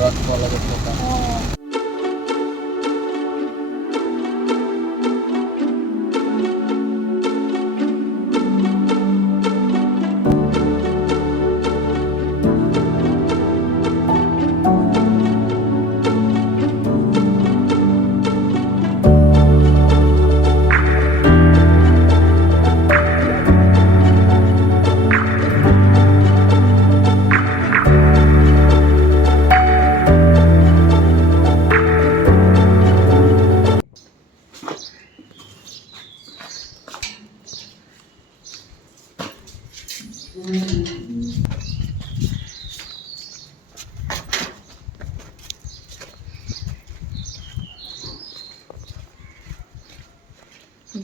রসগোল্লা করতে হতাম।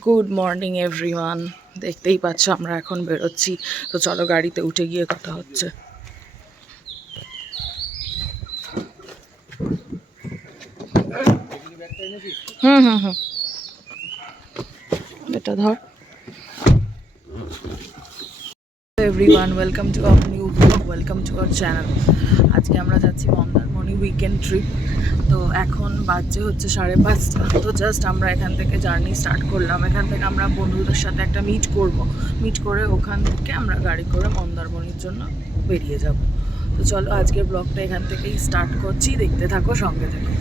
Good morning everyone, দেখতেই পাচ্ছ আমরা এখন বেরোচ্ছি। তো চলো গাড়িতে উঠে গিয়ে কথা হচ্ছে। হুম হুম হুম, এটা ধর। Everyone, welcome to our new blog, welcome to our channel. আজকে আমরা যাচ্ছি মন্দারমণি উইকেন্ড ট্রিপ। তো এখন বাজে হচ্ছে 5:30। তো জাস্ট আমরা এখান থেকে জার্নি স্টার্ট করলাম। এখান থেকে আমরা বন্ধুদের সাথে একটা মিট করে ওখান থেকে আমরা গাড়ি করে মন্দারমণির জন্য বেরিয়ে যাব। তো চলো আজকের ব্লগটা এখান থেকেই স্টার্ট করছি, দেখতে থাকো, সঙ্গে থাকো।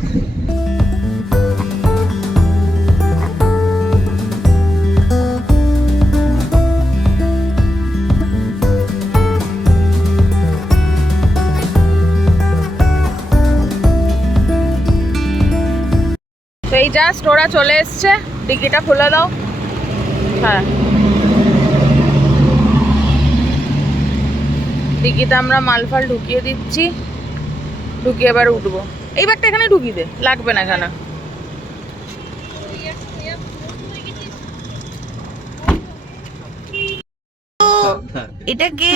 তো এই জাস্ট ওরা চলে এসছে, ডিকিটা খুলে দাও। হ্যাঁ, ডিকিতে আমরা মালফাল ঢুকিয়ে দিচ্ছি, ঢুকিয়ে এবার উঠবো। এই ব্যাগটা এখানে ঢুকিয়ে দে, লাগবে না এখানে। এটা কে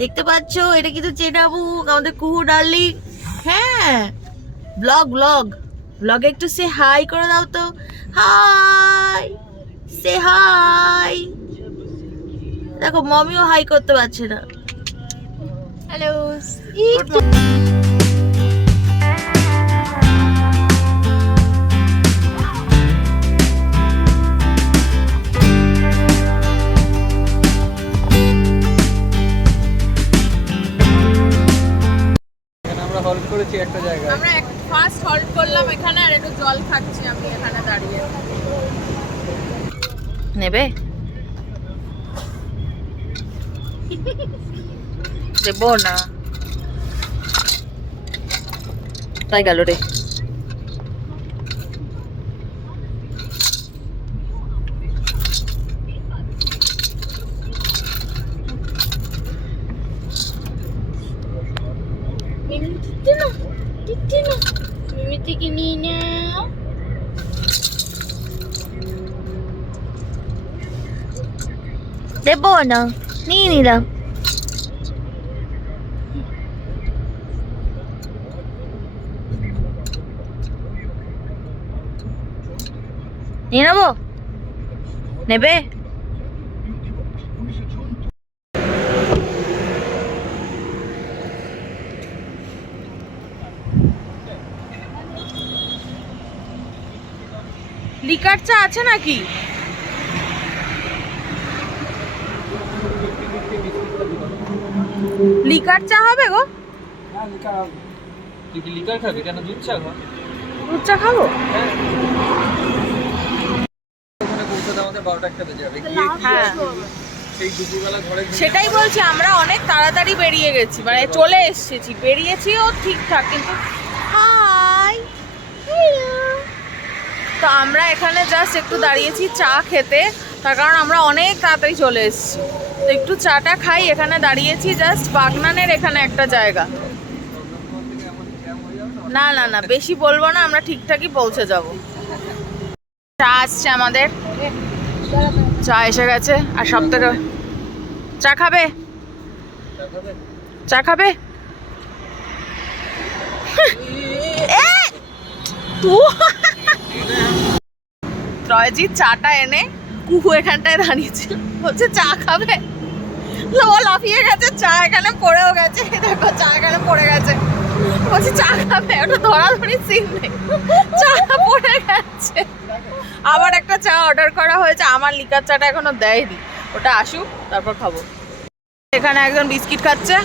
দেখতে পাচ্ছ? এটা কিন্তু চেনাবু, আমাদের কুহু ডার্লিং। হ্যাঁ, ব্লগে একটু সে হাই করে দাও তো। হাই, সে হাই। দেখো মমিও হাই করতে পারছে না। হ্যালো। আমরা হল্ট করেছি একটা জায়গায়। আমরা ফার্স্ট হল্ট করলাম এখানে, আর একটু জল খাচ্ছি আমি এখানে দাঁড়িয়ে। নেবে? দেবো না, তাই গেল রে। মিমি থেকে নিয়ে নাও। দেবো না, নিয়ে নিলাম। নিয়ে নেবো? নেবে? লিকার চা আছে নাকি? লিকার চা হবে গো? হ্যাঁ, লিকার। তুই কি লিকার খাবি? কেন দুধ চা খা। দুধ চা খাবো? ওখানে পৌঁছাতে আমাদের 12টা বেজে যাবে। হ্যাঁ, সেই দুপুরবেলা ঘরে সেটাই বলছি, আমরা অনেক তাড়াতাড়ি বেরিয়ে গেছি, মানে চলে এসেছি, বেরিয়েছিও ঠিকঠাক, কিন্তু হাই, তো আমরা এখানে জাস্ট একটু দাঁড়িয়েছি চা খেতে, তার কারণ আমরা অনেক তাড়াতাড়ি চলে এসেছি। তো একটু চাটা খাই, এখানে দাঁড়িয়েছি জাস্ট বাগনানের এখানে একটা জায়গা। না না না, বেশি বলবো না, আমরা ঠিকঠাকই পৌঁছে যাব। চা আসছে আমাদের, চা এসে গেছে। আর সব থেকে চা খাবে? চা খাবে? ট্রয়জিৎ চাটা এনে কুহু এখানটায় দাঁড়িয়েছিল, বলছে চা খাবে। ও লাফিয়ে গেছে, চা এখানে পড়েও গেছে, দেখো চা এখানে পড়ে গেছে। বলছি চা খাবে, ওটা ধরাধরি সিন নেই, চা পড়ে গেছে। আবার একটা চা অর্ডার করা হয়েছে, আমার লিকার চাটা এখনো দেয়নি, ওটা আসুক তারপর খাবো। এখানে একজন বিস্কিট খাচ্ছে,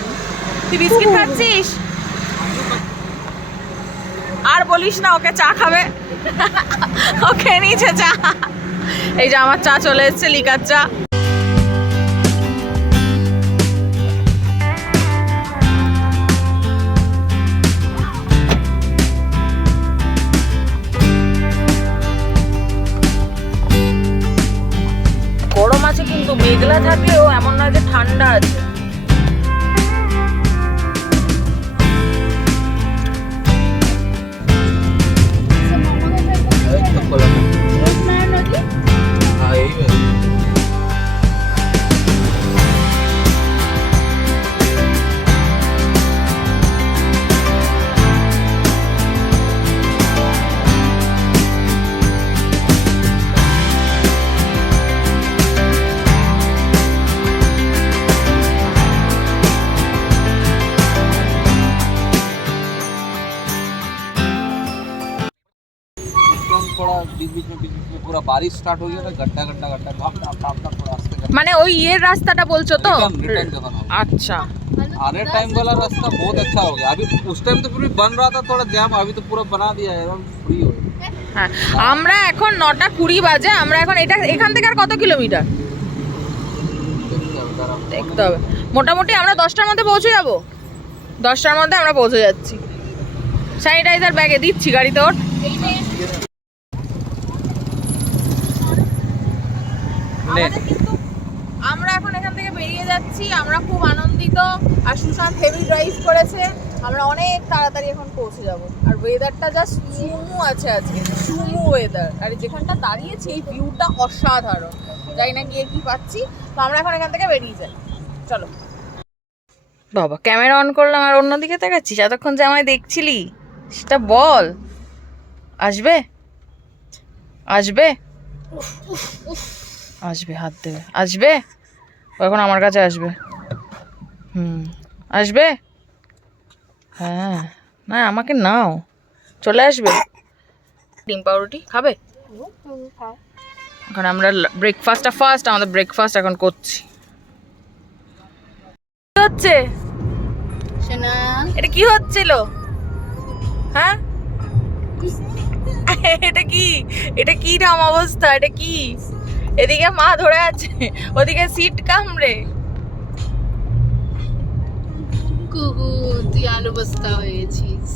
তুই বিস্কিট খাচ্ছিস? আর বলিস না, ওকে চা খাবে, ওকে নিচে চা। এই যে আমার চা চলে এসছে, লিকার চা। গরম আছে কিন্তু মেঘলা থাকলেও এমন নয় যে ঠান্ডা আছে। पूरा बारिश स्टार्ट हो गया था, गड्ढा गड्ढा गड्ढा भाप भाप भाप भाप रास्ते का। মানে ওই ইয়ের রাস্তাটা বলছো তো? रिटर्न जगह ना। আচ্ছা, आने टाइम वाला रास्ता बहुत अच्छा हो गया। अभी उस टाइम तो पूरी बन रहा था, थोड़ा जाम, अभी तो पूरा बना दिया है, एकदम फ्री हो गया। হ্যাঁ, আমরা এখন 9:20 বাজে, আমরা এখন এটা এখান থেকে আর কত কিলোমিটার দেখতে হবে। মোটামুটি আমরা 10টার মধ্যে পৌঁছে যাব, 10টার মধ্যে আমরা পৌঁছে যাচ্ছি। স্যানিটাইজার ব্যাগে দিচ্ছি, গাড়িতে ওঠ। আমরা এখন এখান থেকে বেরিয়ে যাচ্ছি, আমরা খুব আনন্দিত। আর সুশান্ত হেভি ড্রাইভ করেছে, আমরা অনেক তাড়াতাড়ি এখন পৌঁছে যাব। আর ওয়েদারটা জাস্ট সুমু আছে আজকে, সুমু ওয়েদার। আর যেখানটা দাঁড়িয়েছি এই ভিউটা অসাধারণ, জানি না গিয়ে কি পাচ্ছি। তো আমরা এখন এখান থেকে বেরিয়ে যাই, চলো। বাবা ক্যামেরা অন করলাম আর অন্যদিকে তাকাচ্ছিস, এতক্ষণ যে আমায় দেখছিলি সেটা বল। আসবে আসবে আসবে, হাত দেবে, আসবে এখন আমার কাছে আসবে। আসবে, হ্যাঁ না আমাকে নাও, চলে আসবে। ডিম পাউরুটি খাবে? এখন আমরা ব্রেকফাস্টটা ফার্স্ট, আমাদের ব্রেকফাস্ট এখন করছি। কি হচ্ছে এটা? কি হচ্ছিল? হ্যাঁ এটা কি? এটা কি নাম অবস্থা? এটা কি? এদিকে মা ধরে আছে, ওদিকে সিট কামড়ে। কুহু, তুই আলু বস্তা হয়ে গেছিস,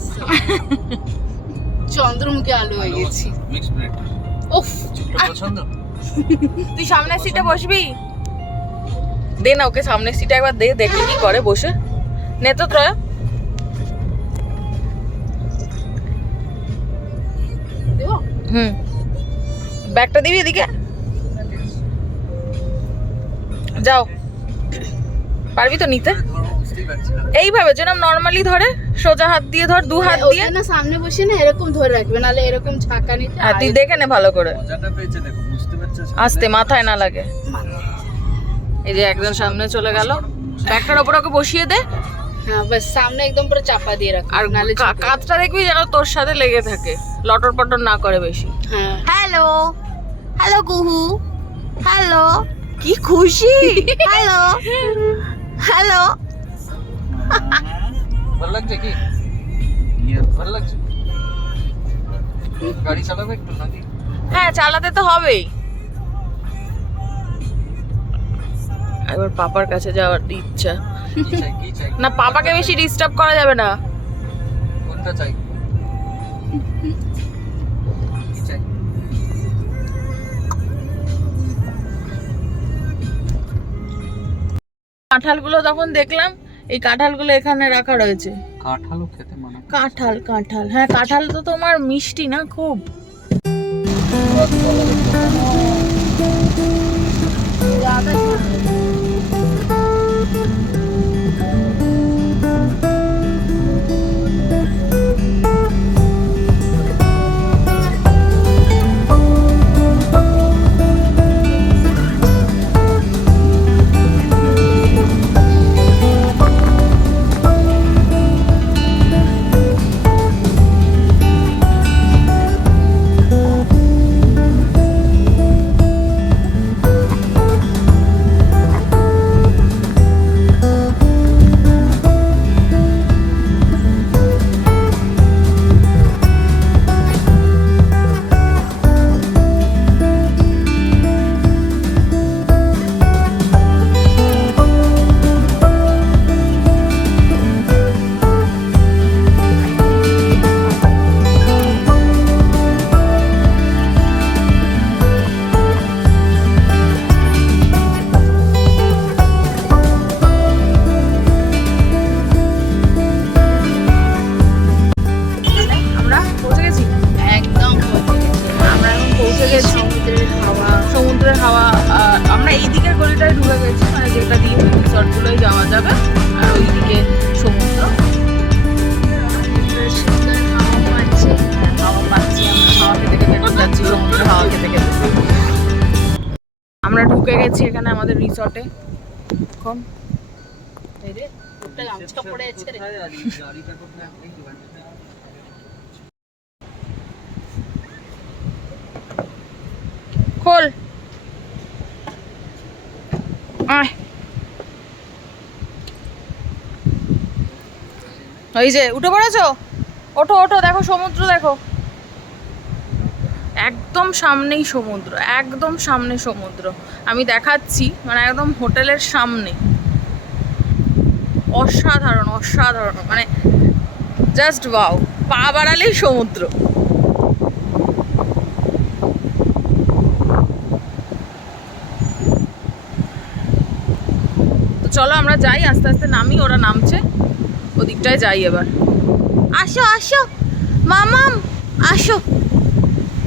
চন্দ্রমুখী আলু হয়ে গেছি। Mix bread. উফ, পছন্দ। তুই সামনের সিটে বসবি? দে না ওকে সামনের সিটে একবার দে, দেখি কি করে বসে। নে তো ত্রয়, ব্যাগটা দিবি এদিকে, যাও। পারবি তো নিতে? এইভাবে যেন নরমালি ধরে, সোজা হাত দিয়ে ধর, দু হাত দিয়ে না সামনে বসে না এরকম ধরে রাখবে, নালে এরকম ঝাঁকা নিতে। হ্যাঁ তুই দেখে নে ভালো করে, মজাটা পেয়েছে দেখো, বুঝতে পারছিস? আস্তে, মাথায় না লাগে। এই যে একজন সামনে চলে গেল, ব্যাগটার উপর ওকে বসিয়ে দে। হ্যাঁ বাস, সামনে একদম পুরো চাপা দিয়ে রাখ, আর নালে কাঁধটা দেখবি যেন তোর সাথে লেগে থাকে, লটর পটর না করে বেশি। হ্যাঁ। হ্যালো হ্যালো কুহু, হ্যালো, কি খুশি, হ্যালো হ্যালো। ভালো লাগছে কি? ভালো লাগছে? গাড়ি চালাবে একটু নাকি? হ্যাঁ চালাতে তো হবেই। একবার পাপার কাছে যাওয়ার ইচ্ছা। কি চাই কি চাই? না পাপাকে বেশি ডিস্টার্ব করা যাবে না। কোনটা চাই? কি চাই? কাঁঠালগুলো তখন দেখলাম, এই কাঁঠালগুলো এখানে রাখা রয়েছে। কাঁঠালও খেতে মানা। কাঁঠাল, কাঁঠাল, হ্যাঁ কাঁঠাল তো তোমার মিষ্টি না খুব। আমরা ঢুকে গেছি এখানে আমাদের রিসর্টে এখন। খোল আয়, এই যে উঠে পড়েছো, ওঠো ওঠো, দেখো সমুদ্র দেখো, একদম সামনেই সমুদ্র, একদম সামনে সমুদ্র। আমি দেখাচ্ছি, মানে একদম হোটেলের সামনে। অসাধারণ অসাধারণ, মানে জাস্ট ওয়াও, পা বাড়ালেই সমুদ্র। তো চলো আমরা যাই, আস্তে আস্তে নামি, ওরা নামছে, ওদিকটায় যাই এবার। আসো আসো মামাম, আসো,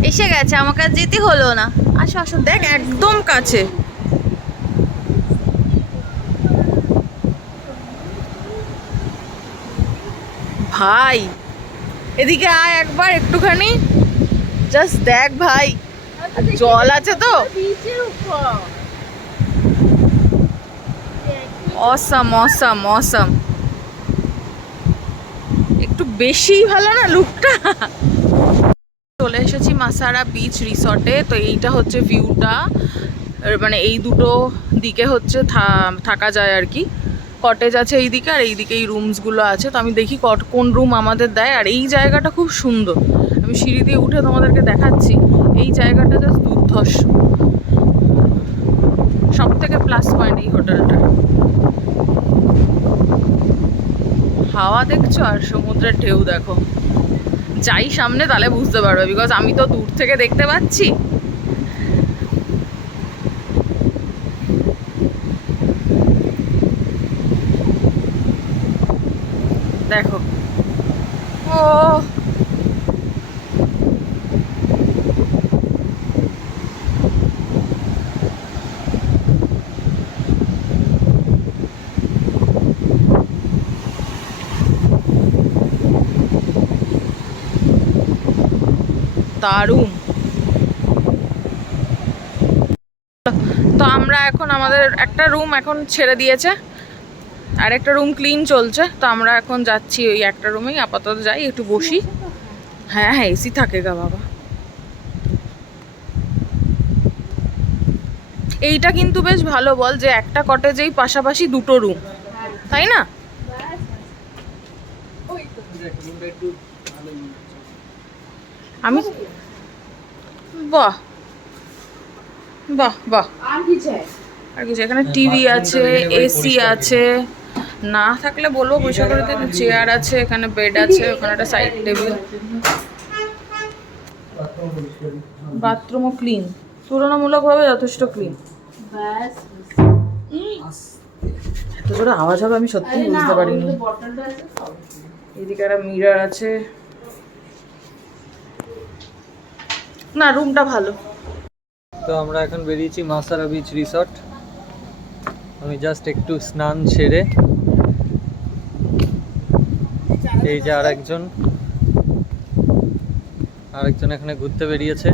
এসে গেছে, আমাকে আর যেতে হলো না। আসো আসো, দেখ একদম কাছে। ভাই এদিকে আয় একবার একটুখানি, জাস্ট দেখ ভাই, জল আছে তো, অসাম অসাম অসাম, একটু বেশি ভালো না লুকটা। চলে এসেছি মাসারা বিচ রিসর্টে। তো এইটা হচ্ছে ভিউটা, মানে এই দুটো দিকে হচ্ছে থাকা যায় আর কি। কটেজ আছে এই দিকে, আর এই দিকে এই রুমসগুলো আছে। তো আমি দেখি কোন রুম আমাদের দেয়। আর এই জায়গাটা খুব সুন্দর, আমি সিঁড়ি দিয়ে উঠে তোমাদেরকে দেখাচ্ছি। এই জায়গাটা জাস্ট দুর্ধর্ষ, সব থেকে প্লাস পয়েন্ট এই হোটেলটা। হাওয়া দেখছো আর সমুদ্রের ঢেউ দেখো। যাই সামনে তাহলে বুঝতে পারবে, বিকজ আমি তো দূর থেকে দেখতে পাচ্ছি। দেখো ও, দারুণ। তো আমরা এখন, আমাদের একটা রুম এখন ছেড়ে দিয়েছে, আর একটা রুম ক্লিন চলছে। তো আমরা এখন যাচ্ছি ওই একটা রুমেই, আপাতত যাই একটু বসি। হ্যাঁ হ্যাঁ, এসি থাকে গা বাবা। এইটা কিন্তু বেশ ভালো বল, যে একটা কটেজেই পাশাপাশি দুটো রুম, তাই না? আমি বাহ বাহ বাহ, আর কি চাই? এখানে টিভি আছে, এসি আছে, না থাকলে বলবো পয়সা করে দিতে। চেয়ার আছে, এখানে বেড আছে, ওখানে একটা সাইড টেবিল। বাথরুমও ক্লিন, তুলনামূলকভাবে যথেষ্ট ক্লিন। এত জোরে আওয়াজ হবে আমি সত্যি বুঝতে পারিনি। এদিকে একটা মিরর আছে, না রুমটা ভালো। তো আমরা এখন বেরিয়েছি মাসারা বিচ রিসর্ট। আমি জাস্ট একটু স্নান সেরে, এই যে আরেকজন এখানে ঘুরতে বেরিয়েছে,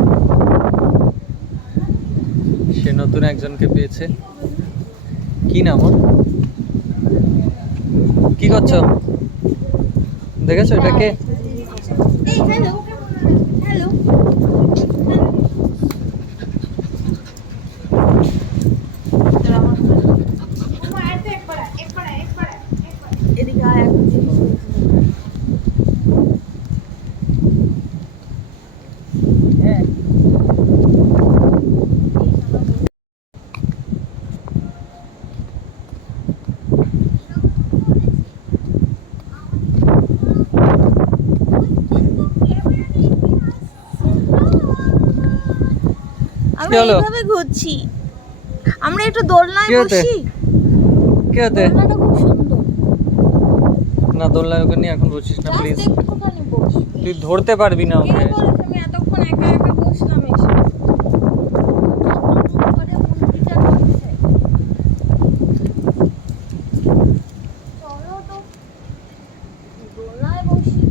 সে নতুন একজনকে পেয়েছে। কি নাম ওর? কি করছো? দেখেছো এটাকে? আমরা এইভাবে ঘুরছি, আমরা একটু দোলনায় বসি। কি হতে? দোলনাটা খুব সুন্দর। না দোলনায় ওকে নিয়ে এখন বসিস না প্লিজ, তুই ধরতে পারবি না ওকে। আমি এতক্ষণ একা একা বসলাম এসে। চলো তো দোলনায় বসি।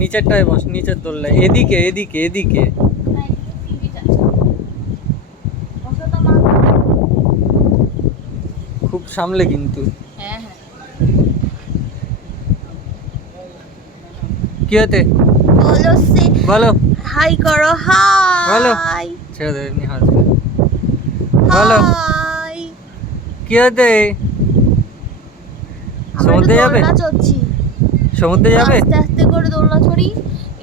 নিচেরটায় বস, নিচের দোলনায়। এদিকে এদিকে এদিকে। সামলে কিন্তু। হ্যাঁ হ্যাঁ কি হতে বলো সে বলো হাই করো বলো হাই ছেড়ে দে এমনি হাসবে বলো হাই কি হতে আমরা সমুদ্রে যাবে দোলনা চড়ছি সমুদ্রে যাবে আস্তে আস্তে করে দোলনা চড়ি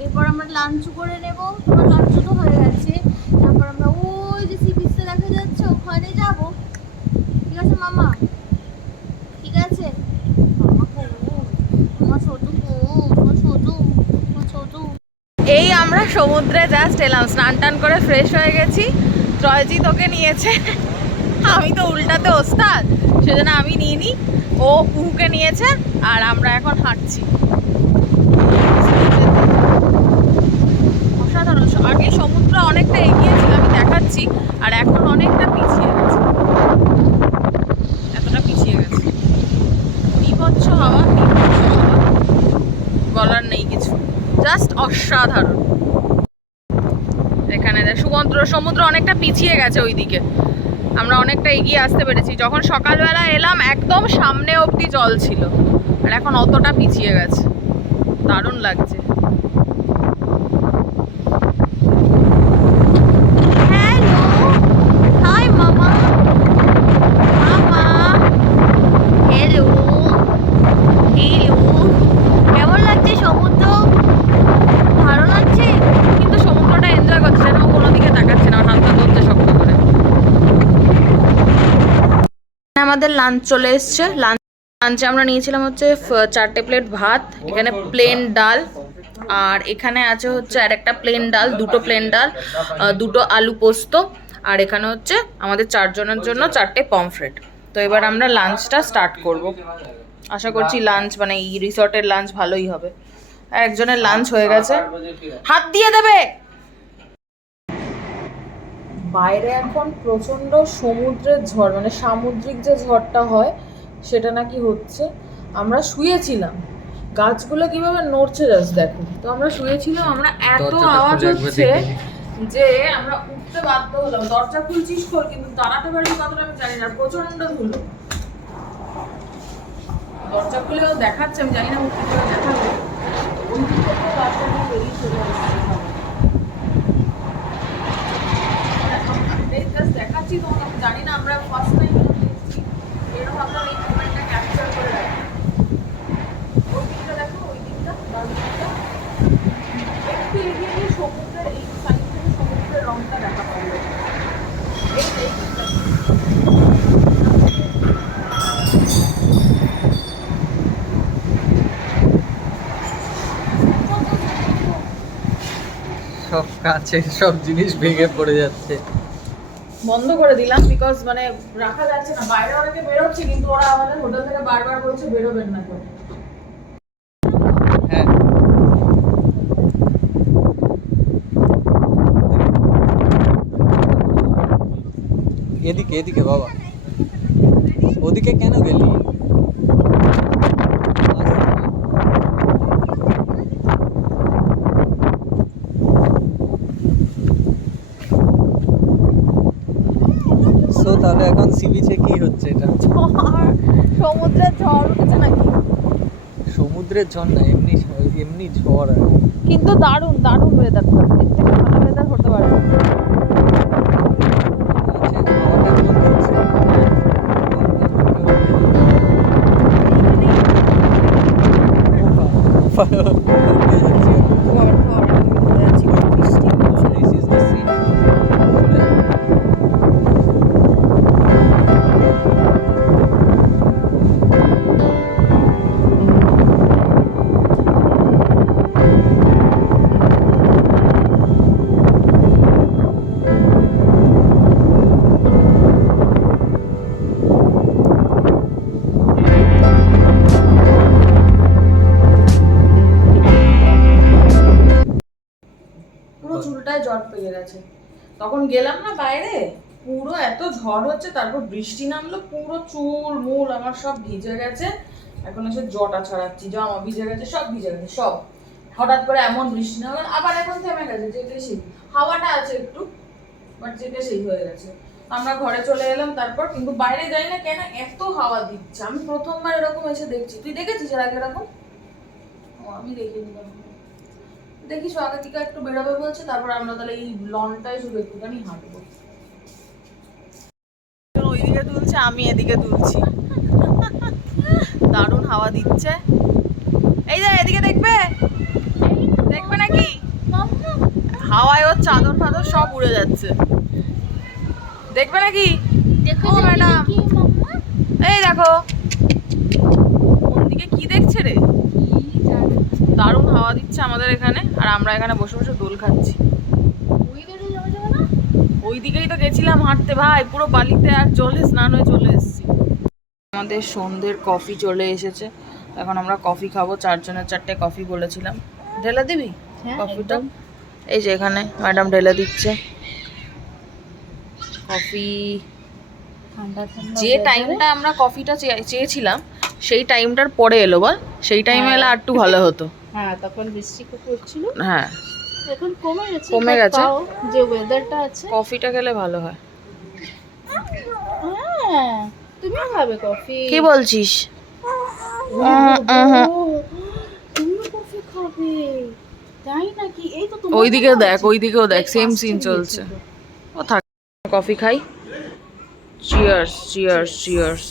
এরপর আমরা লাঞ্চ করে নেব তোমার লাঞ্চ তো হয়ে গেছে তারপর আমরা ওই যে সি বিচটা দেখা যাচ্ছে ওখানে যাব ঠিক আছে মামা ঠিক আছে মামা আমার ছোট আমার ছোট আমার ছোট এই আমরা সমুদ্রে জাস্ট এলাম, স্নান টান করে ফ্রেশ হয়ে গেছি। ত্রয়জিৎ ওকে নিয়েছে, আমি তো উল্টাতে ওস্তাদ, সেজন্য আমি নিইনি, ও কুহুকে নিয়েছে আর আমরা এখন হাঁটছি। অসাধারণ, আগে সমুদ্র অনেকটা এগিয়ে ছিল আমি দেখাচ্ছি, আর এখন অনেকটা পিছিয়ে গেছে, এতটা পিছিয়ে গেছে। বিভৎস হাওয়া, বলার নেই কিছু, জাস্ট অসাধারণ। এখানে সমুদ্র অনেকটা পিছিয়ে গেছে ওইদিকে, আমরা অনেকটা এগিয়ে আসতে পেরেছি। যখন সকালবেলা এলাম একদম সামনে অবধি জল ছিল, আর এখন অতটা পিছিয়ে গেছে, দারুণ লাগছে। হ্যালো হাই মামা মামা হ্যালো হ্যালো কেমন লাগছে সমুদ্র ভালো লাগছে কিন্তু সমুদ্রটা এনজয় করছে না, ও কোনো দিকে তাকাচ্ছে না, হাতটা ধরছে শক্ত করে। আমাদের লাঞ্চ চলে এসছে। লাঞ্চে আমরা নিয়েছিলাম হচ্ছে 4টে প্লেট ভাত, এখানে প্লেন ডাল, আর এখানে আছে হচ্ছে আর একটা প্লেন ডাল, 2টো প্লেন ডাল, 2টো আলু পোস্ত, আর এখানে হচ্ছে আমাদের 4 জনের জন্য 4টে পমফ্রেট। তো এবার আমরা লাঞ্চটা স্টার্ট করব। আশা করছি লাঞ্চ মানে এই রিসর্টের লাঞ্চ ভালোই হবে। একজনের লাঞ্চ হয়ে গেছে, হাত দিয়ে দেবে। বাইরে এখন প্রচন্ড সমুদ্রের ঝড়, মানে সামুদ্রিক যে ঝড়টা হয় সেটা নাকি হচ্ছে। আমরা শুয়েছিলাম, গাছগুলো কিভাবে নড়ছে জাস্ট দেখো। তো আমরা শুয়েছিলাম, আমরা এত আওয়াজ হচ্ছে যে আমরা উঠতে বাধ্য হলাম। দরজা খুলছিস খোল, কিন্তু দাঁড়াতে পারবি কতটা আমি জানি না, প্রচন্ড ধুলো। দরজা খুলেও দেখাচ্ছে, আমি জানি না ও কি করে দেখাবে। ওই দিক থেকে দরজা দিয়ে বেরিয়ে চলে আসছে, দেখাচ্ছি তোমাকে, আমি জানি না, আমরা ফার্স্ট টাইম দেখছি, এরকম আমরা এই মোমেন্টটা ক্যাপচার করে রাখি। ওই দিকটা দেখো, ওই দিকটা একটু এগিয়ে গিয়ে সমুদ্রের এই সাইড থেকে সমুদ্রের রংটা দেখা পাবে। এই দিকটা সব কাছে সব জিনিস ভেঙে পড়ে যাচ্ছে। বন্ধ করে দিলাম, বিকজ মানে রাখা যাচ্ছে না, বাইরে অনেকে বেরোচ্ছে, কিন্তু ওরা আমাদের হোটেল থেকে বারবার বলছে বেরোবেন না কেউ। হ্যাঁ এদিকে এদিকে বাবা, ওদিকে কেন গেলি? তাহলে এখন সি বিচে কি হচ্ছে? এটা সমুদ্রের ঝড় উঠেছে নাকি? সমুদ্রের ঝড় না, এমনি এমনি ঝড়। আর কিন্তু দারুণ দারুণ ওয়েদারটা, এর থেকে ভালো ওয়েদার হতে পারে না। চুলটায় জট পেয়ে গেছে। তখন গেলাম না বাইরে, পুরো এত ঝড় হচ্ছে, তারপর বৃষ্টি নামলো, পুরো চুল মূল আমার সব ভিজে গেছে। এখন এসে জটা ছড়াচ্ছি, জামা ভিজে গেছে, সব ভিজে গেছে সব। হঠাৎ করে এমন বৃষ্টি নামলো, আবার এখন থেমে গেছে, যেতে সেই হাওয়াটা আছে একটু, বাট যেতে সেই হয়ে গেছে। আমরা ঘরে চলে এলাম তারপর, কিন্তু বাইরে যাই না কেন এত হাওয়া দিচ্ছে, আমি প্রথমবার এরকম এসে দেখছি। তুই দেখেছিস এর আগে এরকম? ও আমি দেখিনি। দেখিস আগে থেকে একটু বেরোবে বলছে, তারপর আমরা তাহলে এই লনটায় শুধু একটুখানি হাঁটবো। ওইদিকে তুলছে, আমি এদিকে তুলছি। দারুণ হাওয়া দিচ্ছে। এই যে এদিকে দেখবে, দেখবে নাকি? হাওয়ায় ওর চাদর ফাদর সব উড়ে যাচ্ছে, দেখবে নাকি? ও ম্যাডাম, এই দেখো কোন দিকে কি দেখছে রে। দারুণ হাওয়া দিচ্ছে আমাদের এখানে, আর আমরা এখানে বসে বসে দোল খাচ্ছি। ওই দিকেই তো গেছিলাম হাঁটতে ভাই, পুরো বালিতে আর জলে স্নান হয়ে চলে এসেছি। আমাদের সন্ধ্যের কফি চলে এসেছে, এখন আমরা কফি খাবো। 4 জনের 4টে কফি বলেছিলাম। ঢেলে দিবি কফিটা? এই যে এখানে ম্যাডাম ঢেলে দিচ্ছে কফি। যে টাইমটা আমরা কফিটা চেয়েছিলাম সেই টাইমটার পরে এলো, বল সেই টাইমে এলে আর একটু ভালো হতো। হ্যাঁ তখন বৃষ্টি পড়ছিল, হ্যাঁ এখন কমে গেছে। যে ওয়েদারটা আছে, কফিটা খেলে ভালো হয়। হ্যাঁ তুমিও খাবে কফি? কি বলছিস? তুমিও কফি খাবে তাই নাকি? এই তো ওইদিকেও দেখ, ওইদিকেও দেখ, সেম সিন চলছে। ও থাক, কফি খাই। Cheers cheers cheers.